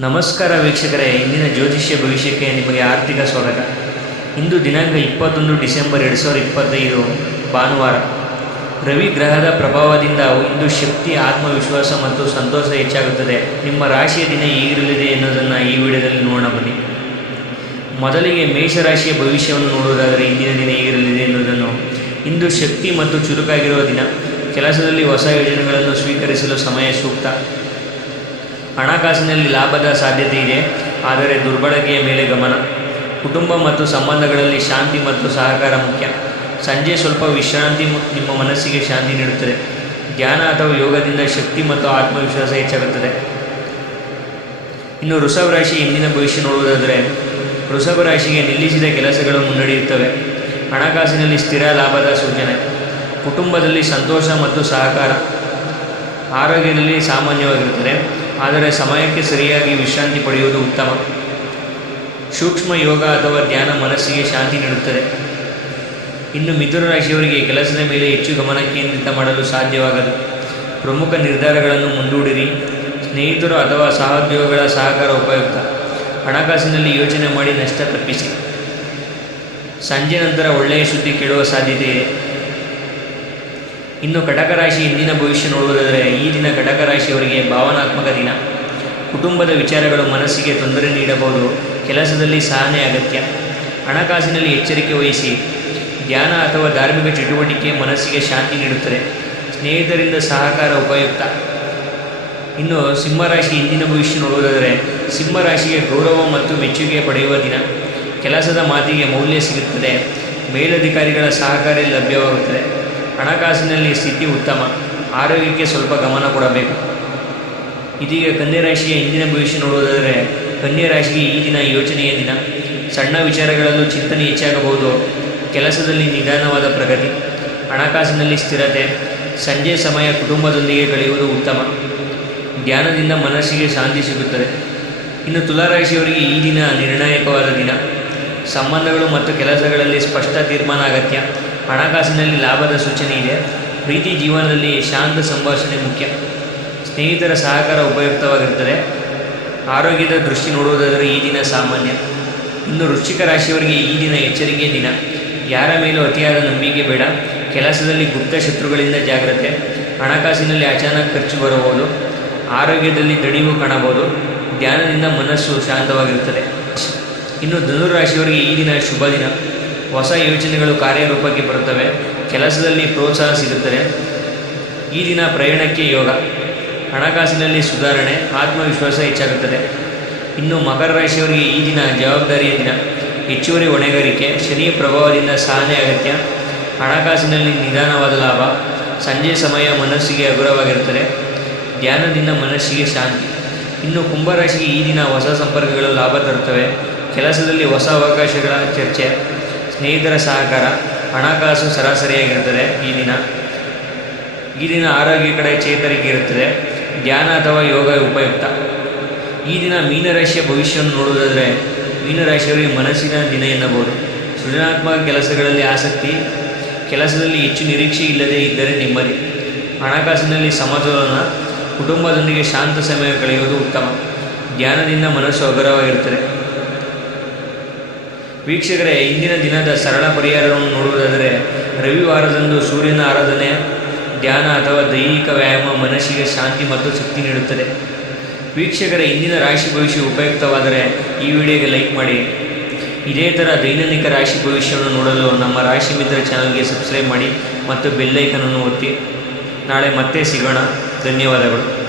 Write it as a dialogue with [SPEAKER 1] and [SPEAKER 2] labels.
[SPEAKER 1] ನಮಸ್ಕಾರ ವೀಕ್ಷಕರೇ, ಇಂದಿನ ಜ್ಯೋತಿಷ್ಯ ಭವಿಷ್ಯಕ್ಕೆ ನಿಮಗೆ ಆರ್ಥಿಕ ಸ್ವಾಗತ. ಇಂದು ದಿನಾಂಕ ಇಪ್ಪತ್ತೊಂದು ಡಿಸೆಂಬರ್ ಎರಡು ಸಾವಿರದ ಇಪ್ಪತ್ತೈದು, ಭಾನುವಾರ. ರವಿ ಗ್ರಹದ ಪ್ರಭಾವದಿಂದ ಇಂದು ಶಕ್ತಿ, ಆತ್ಮವಿಶ್ವಾಸ ಮತ್ತು ಸಂತೋಷ ಹೆಚ್ಚಾಗುತ್ತದೆ. ನಿಮ್ಮ ರಾಶಿಯ ದಿನ ಹೇಗಿರಲಿದೆ ಎನ್ನುವುದನ್ನು ಈ ವಿಡಿಯೋದಲ್ಲಿ ನೋಡೋಣ ಬನ್ನಿ. ಮೊದಲಿಗೆ ಮೇಷರಾಶಿಯ ಭವಿಷ್ಯವನ್ನು ನೋಡುವುದಾದರೆ ಇಂದಿನ ದಿನ ಹೇಗಿರಲಿದೆ ಎನ್ನುವುದನ್ನು. ಇಂದು ಶಕ್ತಿ ಮತ್ತು ಚುರುಕಾಗಿರುವ ದಿನ. ಕೆಲಸದಲ್ಲಿ ಹೊಸ ಯೋಜನೆಗಳನ್ನು ಸ್ವೀಕರಿಸಲು ಸಮಯ ಸೂಕ್ತ. ಹಣಕಾಸಿನಲ್ಲಿ ಲಾಭದ ಸಾಧ್ಯತೆ ಇದೆ, ಆದರೆ ದುರ್ಬಳಕೆಯ ಮೇಲೆ ಗಮನ. ಕುಟುಂಬ ಮತ್ತು ಸಂಬಂಧಗಳಲ್ಲಿ ಶಾಂತಿ ಮತ್ತು ಸಹಕಾರ ಮುಖ್ಯ. ಸಂಜೆ ಸ್ವಲ್ಪ ವಿಶ್ರಾಂತಿ ನಿಮ್ಮ ಮನಸ್ಸಿಗೆ ಶಾಂತಿ ನೀಡುತ್ತದೆ. ಧ್ಯಾನ ಅಥವಾ ಯೋಗದಿಂದ ಶಕ್ತಿ ಮತ್ತು ಆತ್ಮವಿಶ್ವಾಸ ಹೆಚ್ಚಾಗುತ್ತದೆ. ಇನ್ನು ವೃಷಭ ರಾಶಿ ಇಂದಿನ ಭವಿಷ್ಯ ನೋಡುವುದಾದರೆ, ವೃಷಭ ರಾಶಿಗೆ ನಿಲ್ಲಿಸಿದ ಕೆಲಸಗಳು ಮುನ್ನಡೆಯುತ್ತವೆ ಹಣಕಾಸಿನಲ್ಲಿ ಸ್ಥಿರ ಲಾಭದ ಸೂಚನೆ. ಕುಟುಂಬದಲ್ಲಿ ಸಂತೋಷ ಮತ್ತು ಸಹಕಾರ. ಆರೋಗ್ಯದಲ್ಲಿ ಸಾಮಾನ್ಯವಾಗಿರುತ್ತದೆ. ಆದರೆ ಸಮಯಕ್ಕೆ ಸರಿಯಾಗಿ ವಿಶ್ರಾಂತಿ ಪಡೆಯುವುದು ಉತ್ತಮ. ಸೂಕ್ಷ್ಮ ಯೋಗ ಅಥವಾ ಧ್ಯಾನ ಮನಸ್ಸಿಗೆ ಶಾಂತಿ ನೀಡುತ್ತದೆ. ಇನ್ನು ಮಿಥುನ ರಾಶಿಯವರಿಗೆ ಕೆಲಸದ ಮೇಲೆ ಹೆಚ್ಚು ಗಮನ ಕೇಂದ್ರಿತ ಮಾಡಲು ಸಾಧ್ಯವಾಗದು. ಪ್ರಮುಖ ನಿರ್ಧಾರಗಳನ್ನು ಮುಂದೂಡಿರಿ. ಸ್ನೇಹಿತರು ಅಥವಾ ಸಹೋದ್ಯೋಗಿಗಳ ಸಹಕಾರ ಉಪಯುಕ್ತ. ಹಣಕಾಸಿನಲ್ಲಿ ಯೋಚನೆ ಮಾಡಿ ನಷ್ಟ ತಪ್ಪಿಸಿ. ಸಂಜೆ ನಂತರ ಒಳ್ಳೆಯ ಸುದ್ದಿ ಕೇಳುವ ಸಾಧ್ಯತೆ ಇದೆ. ಇನ್ನು ಕಟಕ ರಾಶಿ ಇಂದಿನ ಭವಿಷ್ಯ ನೋಡುವುದಾದರೆ, ಈ ದಿನ ಕಟಕ ರಾಶಿಯವರಿಗೆ ಭಾವನಾತ್ಮಕ ದಿನ. ಕುಟುಂಬದ ವಿಚಾರಗಳು ಮನಸ್ಸಿಗೆ ತೊಂದರೆ ನೀಡಬಹುದು. ಕೆಲಸದಲ್ಲಿ ಸಹನೆ ಅಗತ್ಯ. ಹಣಕಾಸಿನಲ್ಲಿ ಎಚ್ಚರಿಕೆ ವಹಿಸಿ. ಧ್ಯಾನ ಅಥವಾ ಧಾರ್ಮಿಕ ಚಟುವಟಿಕೆ ಮನಸ್ಸಿಗೆ ಶಾಂತಿ ನೀಡುತ್ತದೆ. ಸ್ನೇಹಿತರಿಂದ ಸಹಕಾರ ಉಪಯುಕ್ತ. ಇನ್ನು ಸಿಂಹರಾಶಿ ಇಂದಿನ ಭವಿಷ್ಯ ನೋಡುವುದಾದರೆ ಸಿಂಹರಾಶಿಗೆ ಗೌರವ ಮತ್ತು ಮೆಚ್ಚುಗೆ ಪಡೆಯುವ ದಿನ. ಕೆಲಸದ ಮಾತಿಗೆ ಮೌಲ್ಯ ಸಿಗುತ್ತದೆ. ಮೇಲಧಿಕಾರಿಗಳ ಸಹಕಾರ ಲಭ್ಯವಾಗುತ್ತದೆ. ಹಣಕಾಸಿನಲ್ಲಿ ಸ್ಥಿತಿ ಉತ್ತಮ, ಆರೋಗ್ಯಕ್ಕೆ ಸ್ವಲ್ಪ ಗಮನ ಕೊಡಬೇಕು. ಇದೀಗ ಕನ್ಯಾ ರಾಶಿಯ ಇಂದಿನ ಭವಿಷ್ಯ ನೋಡುವುದಾದರೆ ಕನ್ಯಾ ರಾಶಿಗೆ ಈ ದಿನ ಯೋಚನೆಯ ದಿನ. ಸಣ್ಣ ವಿಚಾರಗಳಲ್ಲೂ ಚಿಂತನೆ ಹೆಚ್ಚಾಗಬಹುದು. ಕೆಲಸದಲ್ಲಿ ನಿಧಾನವಾದ ಪ್ರಗತಿ, ಹಣಕಾಸಿನಲ್ಲಿ ಸ್ಥಿರತೆ, ಸಂಜೆ ಸಮಯ ಕುಟುಂಬದೊಂದಿಗೆ ಕಳೆಯುವುದು ಉತ್ತಮ. ಧ್ಯಾನದಿಂದ ಮನಸ್ಸಿಗೆ ಶಾಂತಿ ಸಿಗುತ್ತದೆ. ಇನ್ನು ತುಲಾರಾಶಿಯವರಿಗೆ ಈ ದಿನ ನಿರ್ಣಾಯಕವಾದ ದಿನ. ಸಂಬಂಧಗಳು ಮತ್ತು ಕೆಲಸಗಳಲ್ಲಿ ಸ್ಪಷ್ಟ ತೀರ್ಮಾನ ಅಗತ್ಯ. ಹಣಕಾಸಿನಲ್ಲಿ ಲಾಭದ ಸೂಚನೆ ಇದೆ. ಪ್ರೀತಿ ಜೀವನದಲ್ಲಿ ಶಾಂತ ಸಂಭಾಷಣೆ ಮುಖ್ಯ. ಸ್ನೇಹಿತರ ಸಹಕಾರ ಉಪಯುಕ್ತವಾಗಿರುತ್ತದೆ. ಆರೋಗ್ಯದ ದೃಷ್ಟಿ ನೋಡುವುದಾದರೆ ಈ ದಿನ ಸಾಮಾನ್ಯ. ಇನ್ನು ವೃಶ್ಚಿಕ ರಾಶಿಯವರಿಗೆ ಈ ದಿನ ಎಚ್ಚರಿಕೆಯ ದಿನ. ಯಾರ ಮೇಲೂ ಅತಿಯಾದ ನಂಬಿಕೆ ಬೇಡ. ಕೆಲಸದಲ್ಲಿ ಗುಪ್ತ ಶತ್ರುಗಳಿಂದ ಜಾಗ್ರತೆ. ಹಣಕಾಸಿನಲ್ಲಿ ಅಚಾನಕ್ ಖರ್ಚು ಬರಬಹುದು. ಆರೋಗ್ಯದಲ್ಲಿ ದಣಿವು ಕಾಣಬಹುದು. ಧ್ಯಾನದಿಂದ ಮನಸ್ಸು ಶಾಂತವಾಗಿರುತ್ತದೆ. ಇನ್ನು ಧನುರಾಶಿಯವರಿಗೆ ಈ ದಿನ ಶುಭ ದಿನ. ಹೊಸ ಯೋಚನೆಗಳು ಕಾರ್ಯರೂಪಕ್ಕೆ ಬರುತ್ತವೆ. ಕೆಲಸದಲ್ಲಿ ಪ್ರೋತ್ಸಾಹ ಸಿಗುತ್ತದೆ. ಈ ದಿನ ಪ್ರಯಾಣಕ್ಕೆ ಯೋಗ, ಹಣಕಾಸಿನಲ್ಲಿ ಸುಧಾರಣೆ, ಆತ್ಮವಿಶ್ವಾಸ ಹೆಚ್ಚಾಗುತ್ತದೆ. ಇನ್ನು ಮಕರ ರಾಶಿಯವರಿಗೆ ಈ ದಿನ ಜವಾಬ್ದಾರಿಯ ದಿನ. ಹೆಚ್ಚುವರಿ ಹೊಣೆಗಾರಿಕೆ, ಶನಿ ಪ್ರಭಾವದಿಂದ ಸಹನೆ ಅಗತ್ಯ. ಹಣಕಾಸಿನಲ್ಲಿ ನಿಧಾನವಾದ ಲಾಭ. ಸಂಜೆ ಸಮಯ ಮನಸ್ಸಿಗೆ ಹಗುರವಾಗಿರುತ್ತದೆ. ಧ್ಯಾನದಿಂದ ಮನಸ್ಸಿಗೆ ಶಾಂತಿ. ಇನ್ನು ಕುಂಭರಾಶಿಗೆ ಈ ದಿನ ಹೊಸ ಸಂಪರ್ಕಗಳು ಲಾಭ ತರುತ್ತವೆ. ಕೆಲಸದಲ್ಲಿ ಹೊಸ ಅವಕಾಶಗಳ ಚರ್ಚೆ. ಸ್ನೇಹಿತರ ಸಹಕಾರ, ಹಣಕಾಸು ಸರಾಸರಿಯಾಗಿರುತ್ತದೆ ಈ ದಿನ. ಈ ದಿನ ಆರೋಗ್ಯ ಕಡೆ ಚೇತರಿಕೆ ಇರುತ್ತದೆ. ಧ್ಯಾನ ಅಥವಾ ಯೋಗ ಉಪಯುಕ್ತ. ಈ ದಿನ ಮೀನರಾಶಿಯ ಭವಿಷ್ಯವನ್ನು ನೋಡುವುದಾದರೆ, ಮೀನರಾಶಿಯವರಿಗೆ ಮನಸ್ಸಿನ ದಿನ ಎನ್ನಬಹುದು. ಸೃಜನಾತ್ಮಕ ಕೆಲಸಗಳಲ್ಲಿ ಆಸಕ್ತಿ, ಕೆಲಸದಲ್ಲಿ ಹೆಚ್ಚು ನಿರೀಕ್ಷೆ ಇಲ್ಲದೆ ಇದ್ದರೆ ನೆಮ್ಮದಿ. ಹಣಕಾಸಿನಲ್ಲಿ ಸಮತೋಲನ, ಕುಟುಂಬದೊಂದಿಗೆ ಶಾಂತ ಸಮಯ ಕಳೆಯುವುದು ಉತ್ತಮ. ಧ್ಯಾನದಿಂದ ಮನಸ್ಸು ಹಗುರವಾಗಿರುತ್ತದೆ. ವೀಕ್ಷಕರೇ, ಇಂದಿನ ದಿನದ ಸರಳ ಪರಿಹಾರವನ್ನು ನೋಡುವುದಾದರೆ, ರವಿವಾರದಂದು ಸೂರ್ಯನ ಆರಾಧನೆ, ಧ್ಯಾನ ಅಥವಾ ದೈಹಿಕ ವ್ಯಾಯಾಮ ಮನಸ್ಸಿಗೆ ಶಾಂತಿ ಮತ್ತು ಶಕ್ತಿ ನೀಡುತ್ತದೆ. ವೀಕ್ಷಕರ, ಇಂದಿನ ರಾಶಿ ಭವಿಷ್ಯ ಉಪಯುಕ್ತವಾದರೆ ಈ ವಿಡಿಯೋಗೆ ಲೈಕ್ ಮಾಡಿ. ಇದೇ ಥರ ದೈನಂದಿನ ರಾಶಿ ಭವಿಷ್ಯವನ್ನು ನೋಡಲು ನಮ್ಮ ರಾಶಿ ಮಿತ್ರ ಚಾನಲ್ಗೆ ಸಬ್ಸ್ಕ್ರೈಬ್ ಮಾಡಿ ಮತ್ತು ಬೆಲ್ಲೈಕನನ್ನು ಒತ್ತಿ. ನಾಳೆ ಮತ್ತೆ ಸಿಗೋಣ. ಧನ್ಯವಾದಗಳು.